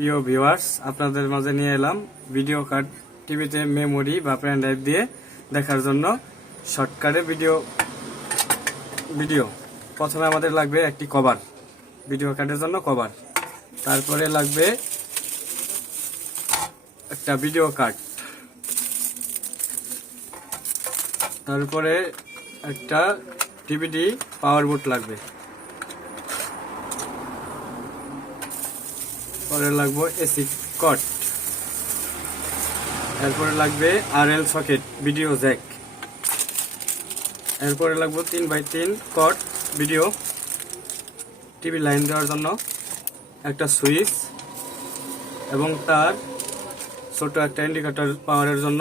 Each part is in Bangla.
প্রিয় ভিউয়ার্স, আপনাদের মাঝে নিয়ে এলাম ভিডিও কার্ড টিভিতে মেমোরি বা পেন ড্রাইভ দিয়ে দেখার জন্য শর্টকাটে ভিডিও। প্রথমে আমাদের লাগবে একটি কভার, ভিডিও কার্ডের জন্য কভার। তারপরে লাগবে একটা ভিডিও কার্ড, তারপরে একটা ডিভিডি পাওয়ার বোর্ড লাগবে, পরে লাগবে এসি কট, এরপরে লাগবে আরএল সকেট ভিডিও জ্যাক, এরপরে লাগবে 3x3 কট ভিডিও টিভি লাইন দেওয়ার জন্য একটা সুইচ এবং তার ছোট একটা ইন্ডিকেটর পাওয়ারের জন্য,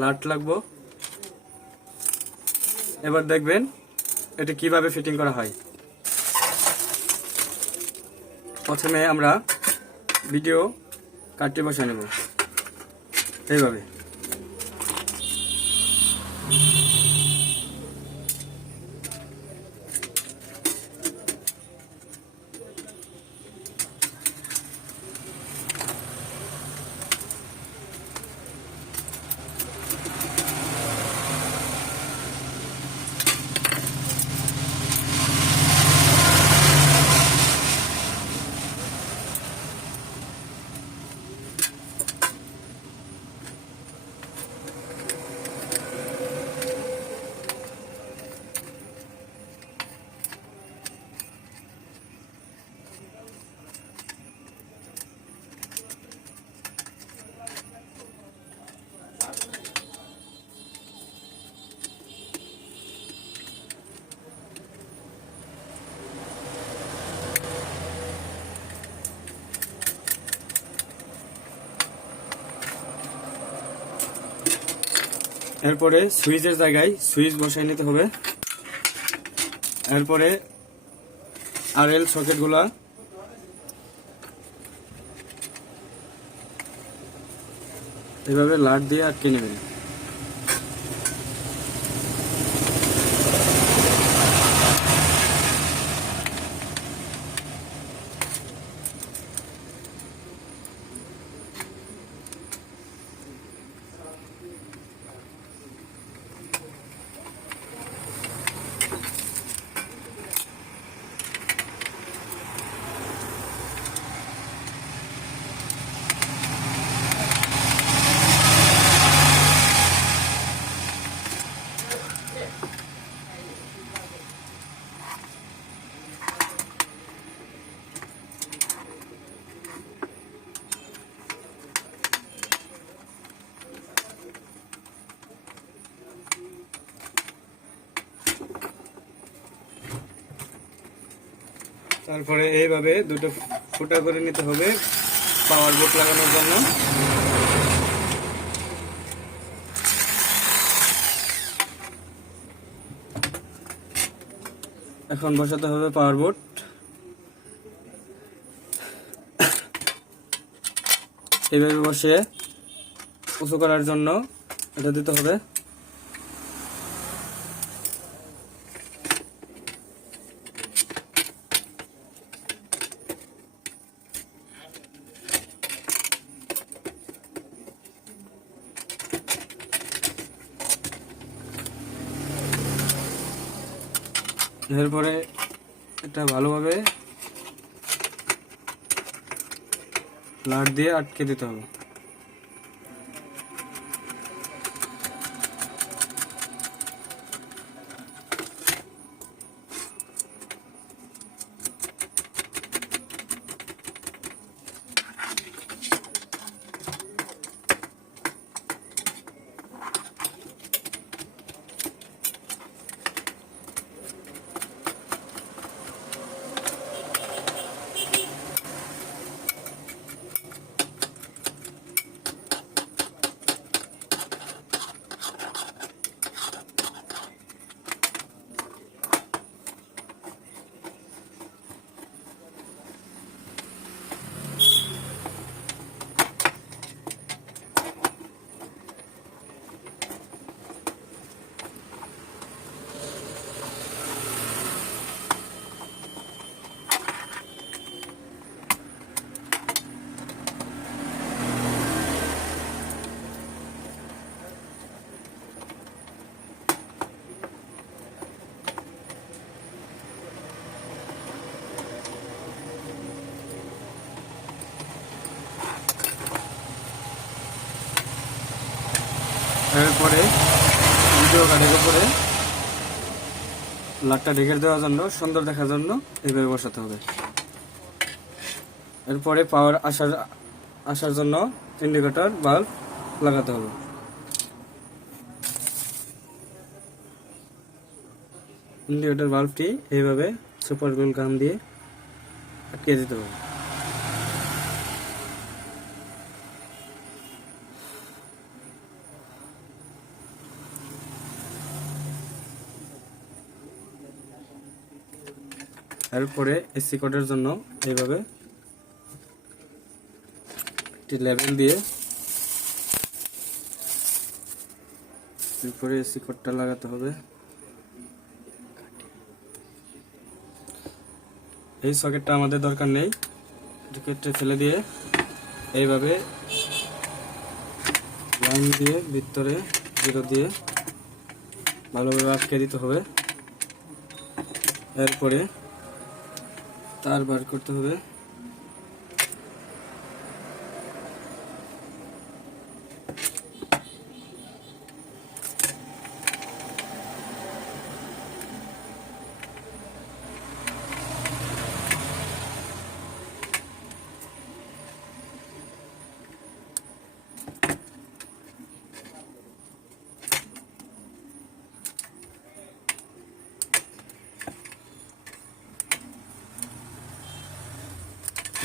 লাইট লাগবে। এবার দেখবেন এটা কিভাবে ফিটিং করা হয়। প্রথমে আমরা ভিডিও কার্ডটি বসিয়ে নেব এইভাবে। এরপরে সুইচের জায়গায় সুইচ বসাই নিতে হবে। এরপরে আরএল সকেটগুলা এভাবে লাট দিয়ে আটকে নেবেন। তারপরে এইভাবে দুটো ফুটা করে নিতে হবে পাওয়ার বোর্ড লাগানোর জন্য। এখন বসাতে হবে পাওয়ার বোর্ড। এইভাবে বসিয়ে উঁচু করার জন্য এটা দিতে হবে। এরপরে এটা ভালোভাবে লাট দিয়ে আটকে দিতে হবে। ভিডিও কার্ডের উপরে লাটটা ঢেকে দেওয়ার জন্য, সুন্দর দেখার জন্য এইভাবে বসাতে হবে। এরপরে পাওয়ার আসার জন্য ইন্ডিকেটর বাল্ব লাগাতে হবে। ইন্ডিকেটর বাল্বটি এইভাবে সুপার গ্লু গাম দিয়ে আটকে দিতে হবে। এরপরে এসি কোডের জন্য এইভাবে একটি লেবেল দিয়ে এরপরে এসি কোডটা লাগাতে হবে। এই সকেটটা আমাদের দরকার নেই, কেটে ফেলে দিয়ে এইভাবে লাইন দিয়ে ভিতরে জিরো দিয়ে ভালোভাবে আটকে দিতে হবে। এরপরে তার বার করতে হবে।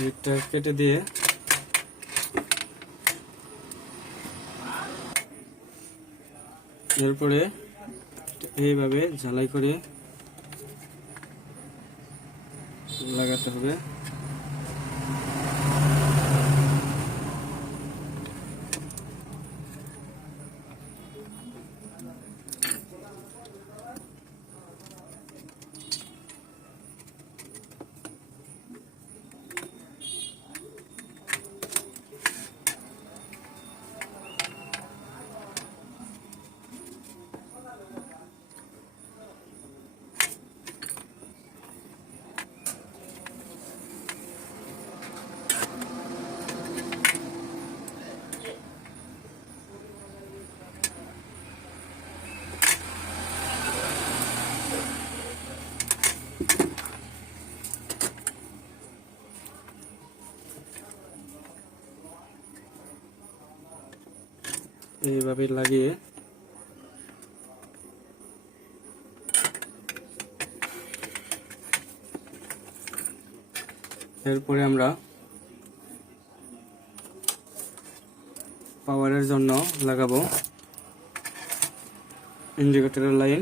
এটা কেটে দিয়ে এরপরে এইভাবে ঝালাই করে লাগাতে হবে। এইভাবে লাগিয়ে এরপরে আমরা পাওয়ারের জন্য লাগাবো ইন্ডিকেটরের লাইন।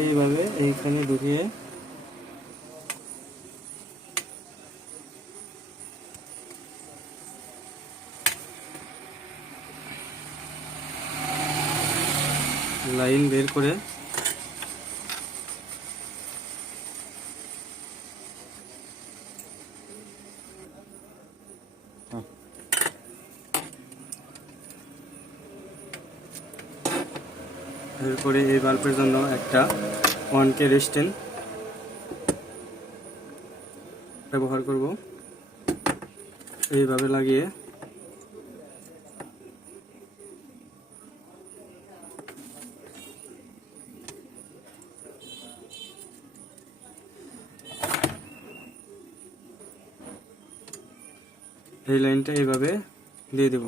এইভাবে এইখানে ঢুকিয়ে লাইন বের করে এরপরে এই বাল্বের জন্য একটা 1K রেজিস্ট্যান্স ব্যবহার করব। এইভাবে লাগিয়ে এই লাইনটা এইভাবে দিয়ে দেব।